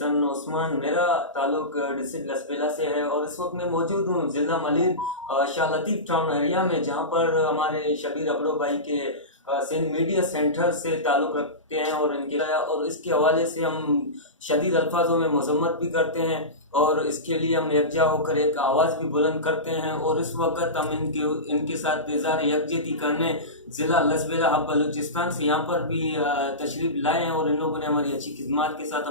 एहसन उस्मान। मेरा ताल्लुक डिस्ट्रिक्ट लसबेला से है और इस वक्त मैं मौजूद हूँ जिला मलिर शाह लतीफ़ टाउन एरिया में, जहाँ पर हमारे शबीर अबड़ो भाई के सिंध मीडिया सेंटर से ताल्लुक़ रखते हैं और इसके हवाले से हम शदीद अल्फाजों में मजम्मत भी करते हैं और इसके लिए हम यकजा होकर एक आवाज़ भी बुलंद करते हैं। और इस वक्त हम इनके साथ इज़हार यकजहती करने ज़िला लसबेला हब बलूचिस्तान से यहाँ पर भी तशरीफ़ लाए हैं और इन लोगों ने हमारी अच्छी खिदमत के साथ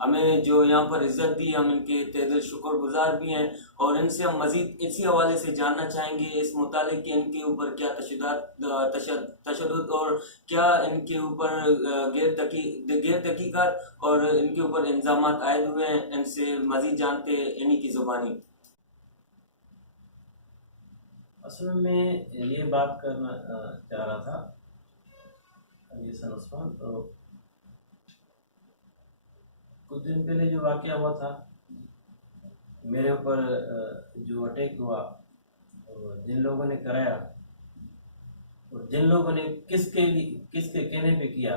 हमें जो यहाँ पर इज़्ज़त दी, हम इनके तहे दिल शुक्रगुजार भी हैं। और इनसे हम मज़ीद इसी हवाले से जानना चाहेंगे इस मुतालिक कि इनके ऊपर क्या तशद्दुद और क्या इनके ऊपर गैर तहकीकात और इनके ऊपर इल्ज़ामात आयद हुए हैं। इनसे मज़ीद जानते इन्हीं की ज़ुबानी। असल में ये बात करना चाह रहा था एहसन उस्मान। तो कुछ दिन पहले जो वाक़या हुआ था, मेरे ऊपर जो अटैक हुआ, जिन लोगों ने कराया और जिन लोगों ने किसके कहने पे किया,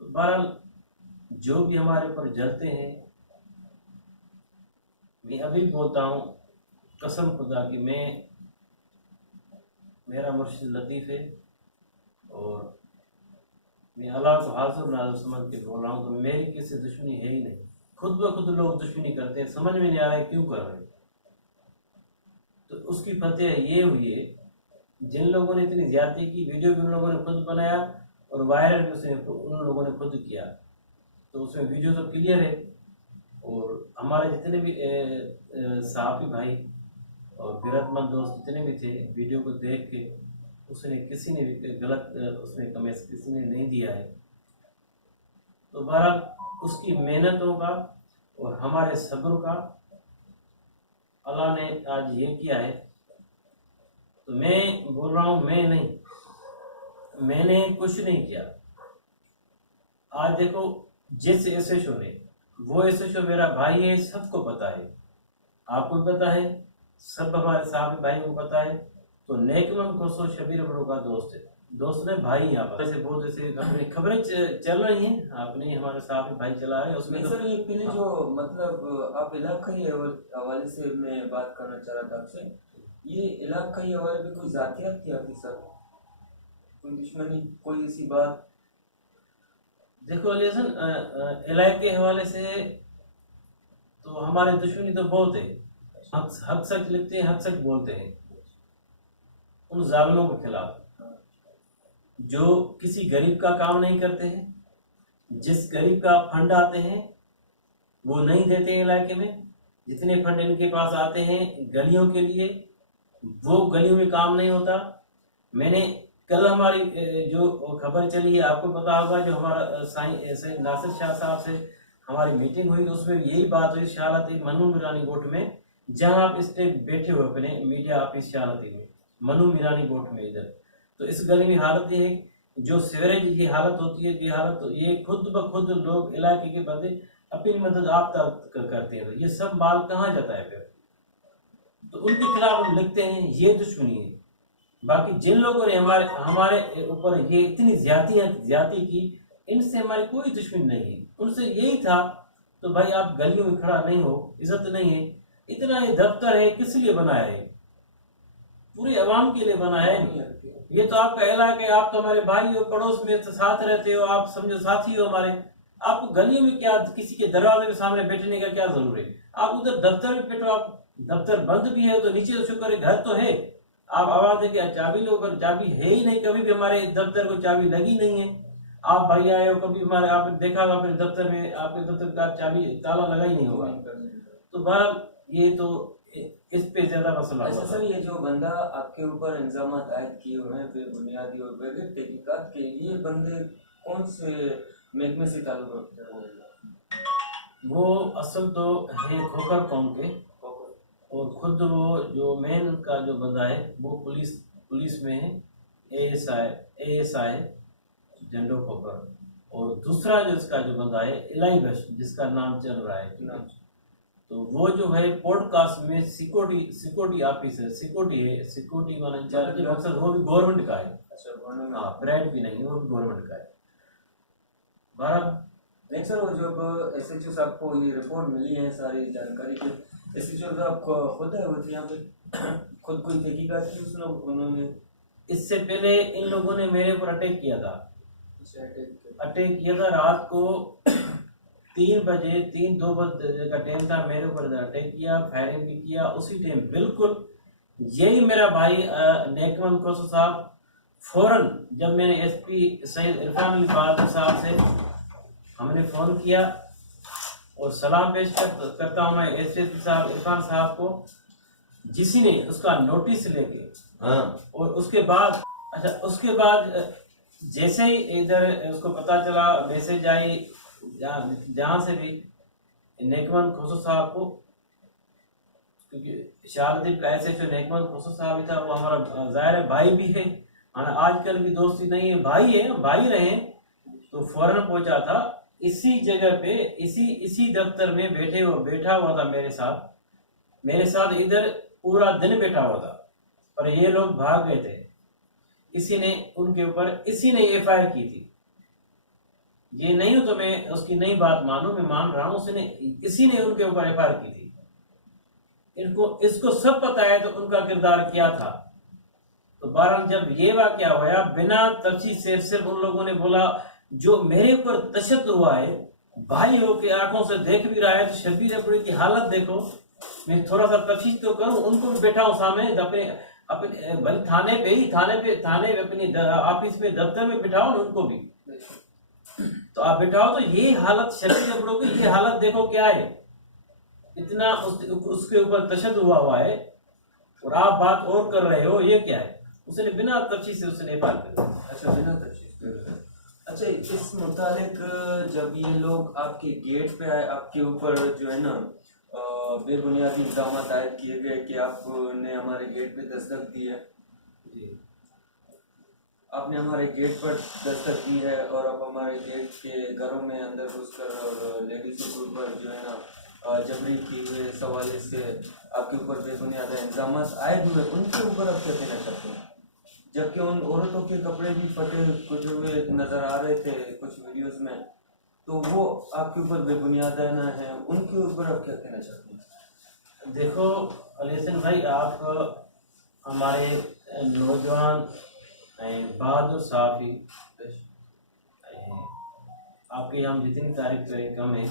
तो बहरहाल जो भी हमारे ऊपर जलते हैं, मैं अभी बोलता हूँ कसम खुदा की, मेरा मुर्शिद लतीफ़ है और मैं अल्लाह को हाज़िर नाज़िर समझ के बोल रहा हूँ। तो मेरी किसी दुश्मनी है ही नहीं। खुद ब खुद लोग दुश्मनी करते हैं, समझ में नहीं आ रहा है क्यों कर रहे हैं। तो उसकी फतेह ये हुई है, जिन लोगों ने इतनी ज़्यादती की, वीडियो भी उन लोगों ने खुद बनाया और वायरल भी उन लोगों ने खुद किया। तो उसमें वीडियो तो क्लियर है और हमारे जितने भी सहाफ़ी भाई और गिरतमंद दोस्त जितने भी थे, वीडियो को देख के उसने किसी ने भी गलत उसमें कमेंट किसी ने नहीं दिया है। तो बहरहाल उसकी मेहनतों का और हमारे सब्र का अल्लाह ने आज ये किया है। तो मैं बोल रहा हूँ, मैंने कुछ नहीं किया। आज देखो, जिस एसएचओ ने, वो एसएचओ मेरा भाई है, सबको पता है, आपको पता है, सब हमारे साहब भाई को पता है। तो नेकमन कोसो शबीर अबड़ो का दोस्त ने भाई यहाँ पर ऐसे बहुत ऐसे खबरें चल रही हैं, आपने हमारे साहब भाई चला है उसमें। सर ये पहले जो मतलब आप इलाकाई हवाले से मैं बात करना चाह रहा था आपसे, ये इलाकाई हवाले पे कोई जातियात थी आपकी सर, कोई दुश्मनी, कोई ऐसी बात? देखो लेसन इलाके के हवाले से तो हमारे दुश्मनी तो बहुत है, हक सच लिखते हैं, हक सच बोलते हैं उन जालिमों के खिलाफ जो किसी गरीब का काम नहीं करते हैं। जिस गरीब का फंड आते हैं वो नहीं देते हैं इलाके में। जितने फंड इनके पास आते हैं गलियों के लिए, वो गलियों में काम नहीं होता। मैंने कल हमारी जो खबर चली है, आपको पता होगा, जो हमारा साईं नासिर शाह साहब से हमारी मीटिंग हुई, उसमें यही बात हुई शालती मनु मीरानी गोट में, जहां आप इस टाइम बैठे हुए अपने मीडिया ऑफिस शालती में, मनु मीरानी गोट में इधर। तो इस गली में हालत ये है, जो सीवरेज की हालत होती है, ये हालत ये खुद ब खुद लोग इलाके के बंदे अपनी मदद आप तक करते हैं। तो ये सब माल कहाँ जाता है फिर? तो उनके खिलाफ हम लिखते हैं, ये दुश्मनी है। बाकी जिन लोगों ने हमारे ऊपर ये इतनी ज्यादती की, इनसे हमारी कोई दुश्मनी नहीं है। उनसे यही था, तो भाई आप गलियों में खड़ा नहीं हो, इज्जत नहीं है। इतना ये दफ्तर है किस लिए बनाया है? पूरी आवाम के लिए बनाया है। ये तो आपका इलाका है, आप तो हमारे भाई हो, पड़ोस में तो साथ रहते हो, आप समझो साथी हो हमारे। आपको गलियों में क्या, किसी के दरवाजे के सामने बैठने का क्या जरूर है? आप उधर दफ्तर में बैठो, आप दफ्तर बंद भी है तो नीचे तो शुक्र है, घर तो है। आप आवाज दे के चाबी लो, पर चाबी है ही नहीं, कभी भी हमारे दफ्तर को चाबी लगी नहीं है। आप भाई आए हो, कभी हमारे आपने देखा होगा अपने दफ्तर में, आपके दफ्तर का चाबी ताला लगा ही नहीं होगा। तो बहरहाल ये तो इस पे ज्यादा मसला अच्छा सर, ये जो बंदा आपके ऊपर इल्जाम आयद किए हुए हैं बेबुनियादी और बगैर तहकीकात के, ये बंदे कौन से महकमे से ताल्लुक रखते हैं? वो असल तो है खोखर कौम के, और खुद वो जो मेन का जो बंदा है वो पुलिस में है, एएसआई झंडो खोखर। और दूसरा जो इसका जो बंदा है इलाई बश, जिसका नाम चल रहा है, तो वो जो है पॉडकास्ट में सिक्योरिटी ऑफिसर, सिक्योरिटी वाला इंचार्ज मकसद, वो भी गवर्नमेंट का है। हाँ, प्राइवेट भी नहीं, वो भी गवर्नमेंट का है। भारत नहीं सर, वो जब SHO साहब को ये रिपोर्ट मिली है सारी जानकारी के, SHO साहब खुद आए हुए थे यहाँ पे, खुद कोई तहकीकात की उसने उन्होंने? इससे पहले इन लोगों ने मेरे ऊपर अटैक किया था। अटैक किया था रात को 3 बजे का टाइम था, मेरे ऊपर अटैक किया, फायरिंग भी किया। उसी टाइम बिल्कुल यही मेरा भाई नेकमन कोसो साहब फौरन, जब मैंने SP सैयद इरफान अली बहादुर साहब से हमने फ़ोन किया और सलाम पेश करता हूँ मैं SSP साहब इरफान साहब को, जिसी ने उसका नोटिस लेके, हाँ, और उसके बाद उसके बाद जैसे ही इधर उसको पता चला, मैसेज आई जहाँ से भी नेकमन खोसो साहब को, क्योंकि शारदीप का SHO नेकमन खोसो साहब ही था, वो हमारा ज़ाहिर है भाई भी है, आजकल की दोस्ती नहीं है, भाई है, भाई रहे। तो फौरन पहुंचा था इसी जगह पे, इसी दफ्तर में बैठा हुआ था मेरे साथ इधर पूरा दिन बैठा हुआ था, और ये लोग भाग गए थे। इसी ने उनके ऊपर FIR की थी। ये नहीं हो तो मैं उसकी नई बात मानूं, मैं मान रहा हूं, इसी ने उनके ऊपर FIR की थी। इसको सब पता है तो उनका किरदार क्या था। तो बहरहाल जब ये वाकया हुआ, बिना तफसील से सिर्फ उन लोगों ने बोला जो मेरे ऊपर तशद्दुद हुआ है, भाई हो के आंखों से देख भी रहा है, तो शबीर अपनी की हालत देखो। मैं थोड़ा सा तफसील तो करूं, उनको भी बैठा हूं सामने, अपने भले थाने पे अपनी ऑफिस में, दफ्तर में बिठाओ ना उनको भी, तो आप बिठाओ। तो ये हालत शबीर अपनों की, ये हालत देखो क्या है, इतना उसके ऊपर तशद्दुद हुआ है, और आप बात और कर रहे हो, ये क्या है। उसने बिना तफसील से उसने FIR कर दिया। अच्छा, बिना तफसील। अच्छा, इस मुतालिक जब ये लोग आपके गेट पे आए, आपके ऊपर जो है ना बेबुनियादी इल्जाम आयद किए गए कि आपने हमारे गेट पे दस्तक दी है, जी, आपने हमारे गेट पर दस्तक दी है, और अब हमारे गेट के घरों में अंदर घुसकर और लेडीज़ों के ऊपर जो है ना जबरी की हुए सवाल से आपके ऊपर बेबुनियाद इल्जाम आयद हुए, उनके ऊपर आप क्या कहना चाहते हैं? जबकि उन औरतों के कपड़े भी फटे कुटे हुए नजर आ रहे थे कुछ वीडियोस में, तो वो आपके ऊपर बेबुनियाद ना है, उनके ऊपर आप क्या कहना चाहते हैं? देखो अलीसन भाई, आप हमारे नौजवान बहादुर साहबी, आपकी हम जितनी तारीफ करें कम है,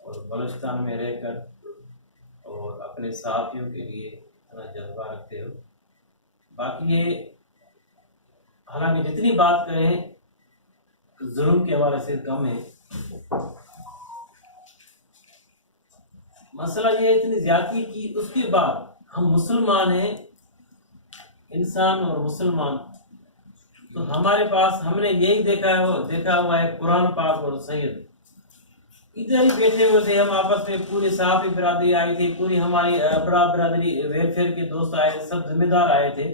और बलूचिस्तान में रहकर और अपने साथियों के लिए इतना जज्बा रखते हो। बाकी ये हालांकि जितनी बात करें जुल्म के हवाले से कम है। मसला ये इतनी ज्यादती की, उसके बाद हम मुसलमान हैं, इंसान और मुसलमान, तो हमारे पास हमने यही देखा हुआ है कुरान पाक और सैयद। इधर ही बैठे हुए थे हम आपस में, पूरी साहबी बिरादरी आई थी, पूरी हमारी बड़ा बिरादरी वेलफेयर के दोस्त आए थे, सब जिम्मेदार आए थे,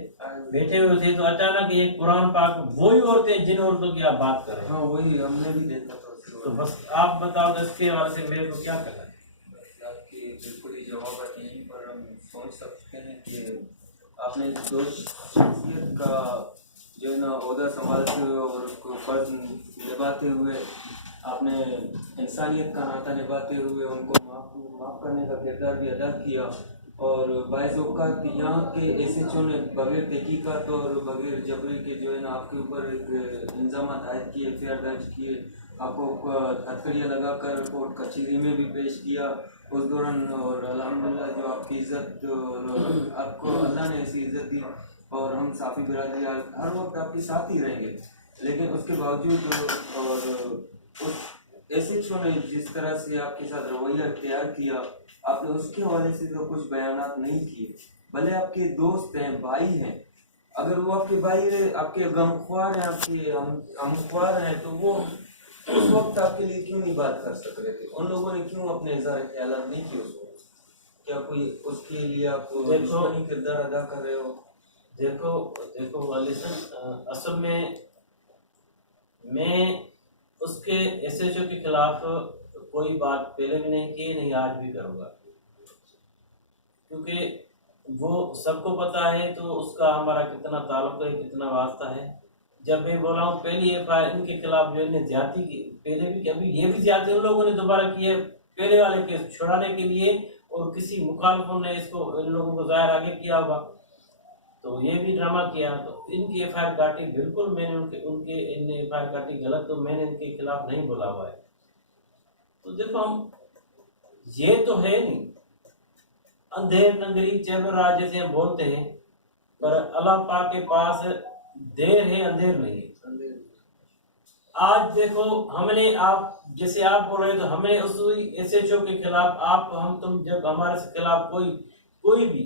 बैठे हुए थे। तो अचानक ये कुरान पाक, वही औरतें जिन औरतों की आप बात कर रहे हैं, हाँ वही हमने भी देखा था। तो बस आप बताओ तो इसके हवाले से मेरे को क्या करना है? आपकी बिल्कुल ही जवाब है, यहीं पर हम सोच सकते हैं कि आपने जो शख्सियत का जो है ना ओहदा संभालते हुए और उसको फर्ज निभाते हुए, आपने इंसानियत का नाता निभाते हुए उनको माफ़ करने का किरदार भी अदा किया, और बाइज़ औक़ात यहाँ के SHO ने बगैर तहकीकात और बगैर जबरी के जो है ना आपके ऊपर इल्ज़ाम आयद किए, FIR दर्ज किए, आपको हथकड़ियाँ लगा कर कोर्ट कचहरी में भी पेश किया उस दौरान, और अल्हम्दुलिल्लाह जो आपकी इज़्ज़त, और आपको अल्लाह ने ऐसी इज़्ज़त दी, और हम साफ़ी बिरादरी हर वक्त आपके साथ ही रहेंगे। लेकिन उसके बावजूद और उस SHO ने जिस तरह से आपके साथ रवैया इख्तियार किया, आपने उसके हवाले से तो कुछ बयानात नहीं किए। भले आपके दोस्त हैं, भाई हैं, अगर वो आपके भाई है, आपके गमख्वार हैं, आपके हमख्वार हैं, तो वो उस वक्त आपके लिए क्यों नहीं बात कर सक रहे थे? उन लोगों ने क्यों अपने इज़हार ख्यालात नहीं किए उस वक्त? क्या कोई उसके लिए आप दुश्मनी किरदार अदा कर रहे हो? देखो वालिसन, असल में मैं उसके SHO के खिलाफ कोई बात पहले भी नहीं की, नहीं आज भी करूँगा, क्योंकि वो सबको पता है तो उसका हमारा कितना ताल्लुक है, कितना वास्ता है। जब मैं बोला हूँ पहली एफआईआर इनके खिलाफ जो है ज्यादती की, पहले भी अभी ये भी ज्यादती उन लोगों ने दोबारा की है पहले वाले केस छुड़ाने के लिए, और किसी मुखालफों ने इसको इन लोगों को जाहिर आगे किया होगा, तो ये भी ड्रामा किया। तो इनकी एफआईआर काटी, बिल्कुल मैंने उनके उनके इन एफआईआर काटी गलत, तो मैंने इनके खिलाफ नहीं बोला हुआ है। तो देखो हम ये तो है नहीं अंधेर नगरी चैबर राज जैसे हम बोलते हैं, पर अल्लाह पाक के पास देर है अंधेर नहीं है। आज देखो हमने, आप जैसे आप बोल रहे हो, तो हमने उस एसएचओ के खिलाफ, आप हम तुम जब हमारे खिलाफ कोई भी,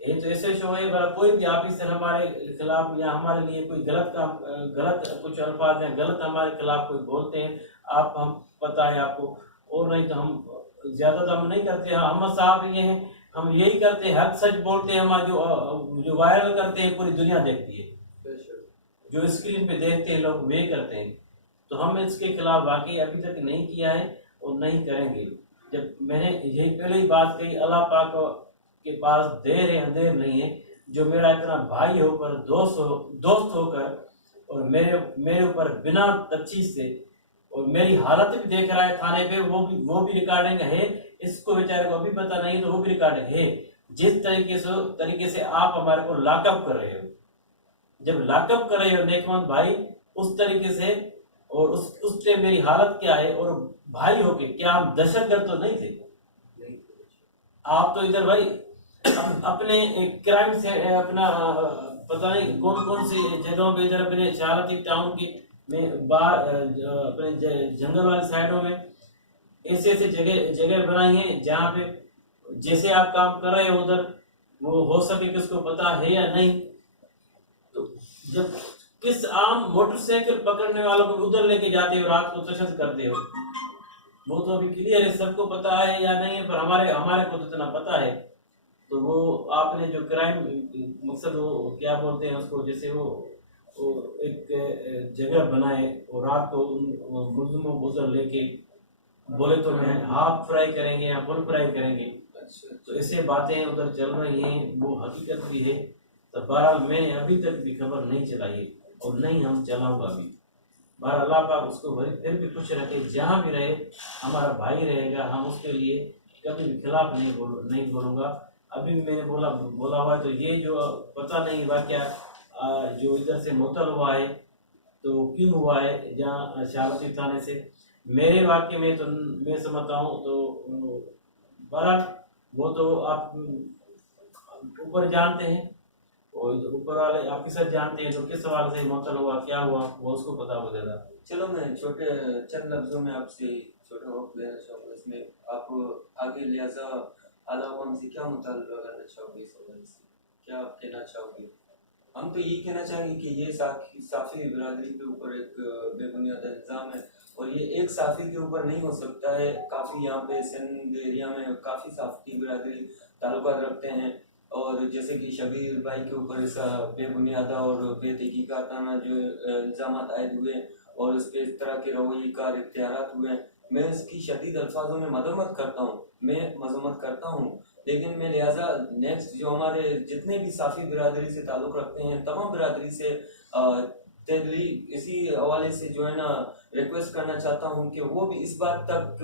ये तो एसएचओ है, कोई भी ऑफिसर हमारे खिलाफ या हमारे लिए कोई गलत काम, गलत कुछ अल्फाज हैं, गलत हमारे खिलाफ कोई बोलते हैं, आप हम पता है आपको, और नहीं तो हम ज्यादा तो हम नहीं करते। हम साहब ये हैं, हम यही करते हैं, हक सच बोलते हैं, हमारा जो वायरल करते हैं पूरी दुनिया देखती है, जो स्क्रीन पे देखते हैं लोग वे करते हैं। तो हम इसके खिलाफ वाकई अभी तक नहीं किया है और नहीं करेंगे। जब मैंने यही पहले ही बात कही, अल्लाह पाक के पास देर है अंधेर नहीं है। जो मेरा इतना भाई होकर दोस्त होकर और मेरे ऊपर बिना तफ्तीश से और मेरी हालत भी देख रहा है थाने पे, वो भी रिकॉर्डिंग है, इसको बेचारे को अभी पता नहीं तो वो भी रिकॉर्डिंग है। जिस तरीके से आप हमारे को लॉकअप कर रहे हो, जब लॉकअप कर रहे हो नेकमंद भाई, उस तरीके से, और उस टाइम मेरी हालत क्या है, और भाई होके क्या हम दहशतगर्द तो नहीं थे? आप तो इधर भाई अपने क्राइम से अपना पता नहीं कौन कौन सी जगहों पे, इधर अपने शाहरती टाउन की में बाहर अपने जंगल वाली साइडों में ऐसे जगह बनाई है जहाँ पे जैसे आप काम कर रहे हो उधर वो हो सके किसको पता है या नहीं। तो जब किस आम मोटरसाइकिल पकड़ने वालों को उधर लेके जाते हो, रात को तशद्दुद करते हो, वो तो अभी क्लियर है, सबको पता है या नहीं है, पर हमारे को तो इतना पता है। तो वो आपने जो क्राइम मकसद वो क्या बोलते हैं उसको, जैसे वो एक जगह बनाए और रात को उन मुल्जिमों को उधर लेके बोले तो मैं हाफ फ्राई करेंगे या फुल फ्राई करेंगे। तो ऐसे बातें उधर चल रही हैं, वो हकीकत भी है। तो बहरहाल मैंने अभी तक भी खबर नहीं चलाई और नहीं हम चलाऊंगा अभी। बहरहाल अल्लाह पाक उसको फिर भी खुश रखे, जहाँ भी रहे हमारा भाई रहेगा, हम उसके लिए कभी भी खिलाफ नहीं बोलूँगा। अभी भी मैंने बोला हुआ है। तो ये जो पता नहीं वाकया जो इधर से मुअत्तल हुआ है तो क्यों हुआ है, जहाँ शाहरती थाने से मेरे वाक्य में, तो मैं समझता हूँ तो बहरहाल वो तो आप ऊपर जानते हैं और ऊपर वाले ऑफिसर जानते हैं, तो किस सवाल से मुअत्तल हुआ, क्या हुआ, वो उसको पता हो देगा। चलो मैं चंद लफ्जों में आपसे छोटा वक्त लेना चाहूँगा। इसमें आप आगे लिहाजा आला से क्या मुतालबा करना चाहोगे, इस हवाले से क्या आप कहना चाहोगे? हम तो यही कहना चाहेंगे कि ये साफी बिरादरी के ऊपर एक बेबुनियाद इल्ज़ाम है और ये एक साफी के ऊपर नहीं हो सकता है। काफ़ी यहाँ पे सिंध एरिया में काफ़ी साफी बिरादरी ताल्लुकात रखते हैं और जैसे कि शबीर भाई के ऊपर ऐसा बेबुनियादा और बेतहकीकाताना जो इल्ज़ाम आयद हुए और इस पे इस तरह के रवैये कार इख्तियारात हुए, मैं इसकी शदीद अल्फाजों में मजम्मत करता हूँ। लेकिन मैं लिहाजा नेक्स्ट जो हमारे जितने भी साफी बिरादरी से ताल्लुक़ रखते हैं, तमाम बिरादरी से तेदली इसी हवाले से जो है ना रिक्वेस्ट करना चाहता हूँ कि वो भी इस बात तक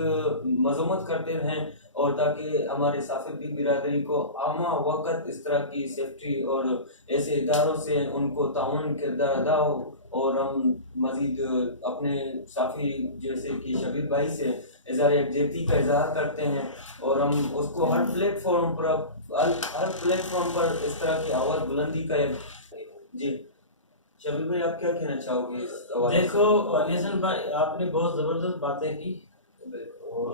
मजम्मत करते रहें और ताकि हमारे साफी बिरादरी को आमा वक़्त इस तरह की सेफ्टी और ऐसे इदारों से उनको ताउन किरदार अदा हो और हम मजीद अपने साफी जैसे कि शबीर भाई से इज़हार यकजहती का इजहार करते हैं और हम उसको हर प्लेटफॉर्म पर इस तरह की आवाज़ बुलंदी करें। जी शबीर भाई, आप क्या कहना चाहोगे इस हवाले से? देखो अलीहसन भाई, आपने बहुत ज़बरदस्त बातें की और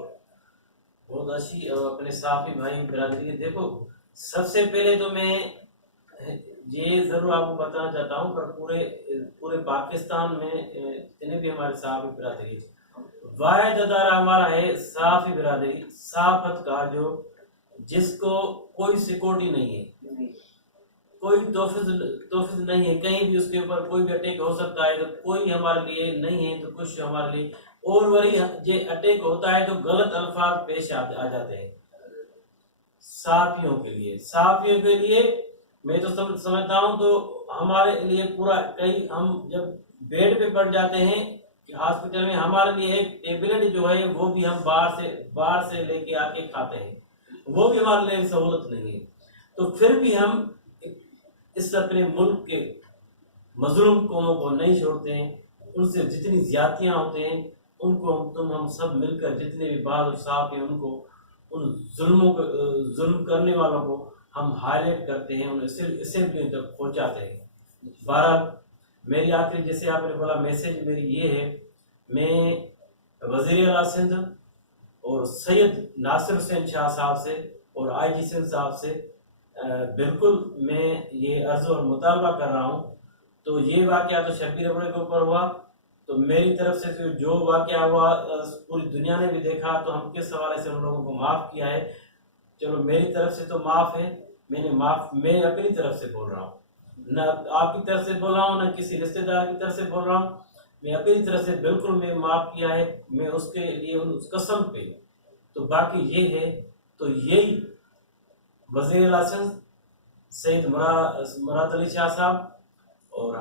बहुत अच्छी अपने साफी भाई बिरादरी के। देखो सबसे पहले तो मैं ये जरूर आपको बताना चाहता हूँ, पर पूरे पाकिस्तान में जितने भी हमारे साफी बिरादरी, वाहिद अदारा हमारा है साफी बिरादरी, साफत का, जो जिसको कोई सिक्योरिटी नहीं है, कोई तोफिज नहीं है, कहीं भी उसके ऊपर कोई भी अटैक हो सकता है। तो कोई हमारे लिए नहीं है तो कुछ हमारे लिए, और वही ये अटैक होता है तो गलत अल्फाज पेश आ जाते हैं साफियों के लिए। मैं तो समझता हूँ तो हमारे लिए पूरा कई हम जब बेड पे पड़ जाते हैं कि हॉस्पिटल में, हमारे लिए एक टेबलेट जो है वो भी हम बाहर से लेके आके खाते हैं, वो भी हमारे लिए सहूलत नहीं है। तो फिर भी हम इस अपने मुल्क के मजलूम कौमों को नहीं छोड़ते हैं। उनसे जितनी ज्यादतियां होते हैं उनको हम सब मिलकर, जितने भी बहादुर साहब हैं, उनको उन जुल्म करने वालों को हम हाईलाइट करते हैं, उन्हें असेंबली तक पहुंचाते हैं। बहरहाल मेरी आखिरी, जैसे आपने बोला, मैसेज मेरी ये है, मैं वज़ीर आला सिंध और सैयद नासिर हुसैन शाह साहब से और IG सिंध साहब से बिल्कुल मैं ये अर्ज और मुतालबा कर रहा हूँ। तो ये वाक़या तो शब्बीर अबड़े के ऊपर हुआ, तो मेरी तरफ से तो जो वाक़या हुआ पूरी दुनिया ने भी देखा, तो हम किस हवाले से उन लोगों को माफ़ किया है। चलो मेरी तरफ से तो माफ़ है, मैं अपनी तरफ से बोल रहा हूँ, न आपकी तरफ से बोल रहा हूँ, न किसी रिश्तेदार की तरफ से बोल रहा हूँ। मैं अपनी तरफ से बिल्कुल मैं माफ़ किया है, मैं उसके लिए उस कसम पे। तो बाकी ये है, तो यही वज़ीर आला सिंध सैयद मुराद अली शाह साहब और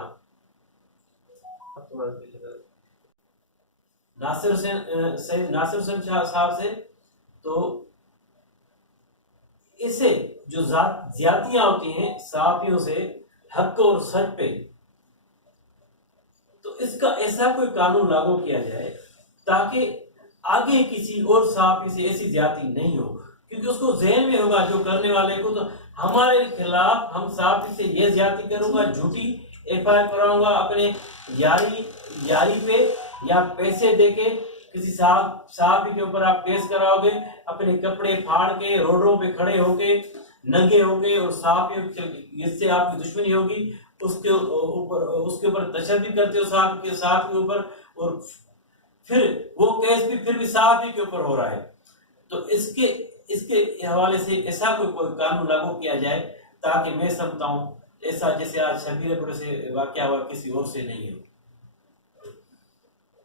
सैयद नासिर हुसैन शाह साहब से, तो इसे जो ज्यादतियां होती हैं सहाफियों से हक और सच पे, तो इसका ऐसा कोई कानून लागू किया जाए ताकि आगे किसी और सहाफी से ऐसी ज्यादती नहीं हो, क्योंकि उसको ज़हन में होगा जो करने वाले को, तो हमारे खिलाफ हम सहाफी से ये ज्यादती करूंगा, झूठी FIR कराऊंगा अपने यारी पे, या पैसे देके किसी सहाफी के ऊपर आप केस कराओगे, अपने कपड़े फाड़ के रोडों पे खड़े होके नंगे होके, और सहाफियों जिससे आपकी दुश्मनी होगी उसके ऊपर तशद्दुद करते हो सहाफी के ऊपर, और फिर वो केस भी फिर भी सहाफी के ऊपर हो रहा है। तो इसके हवाले से ऐसा कोई कानून लागू किया जाए ताकि मैं समझता हूँ ऐसा जैसे आज शब्बीर अबड़े से वाक़या हुआ किसी और से नहीं है।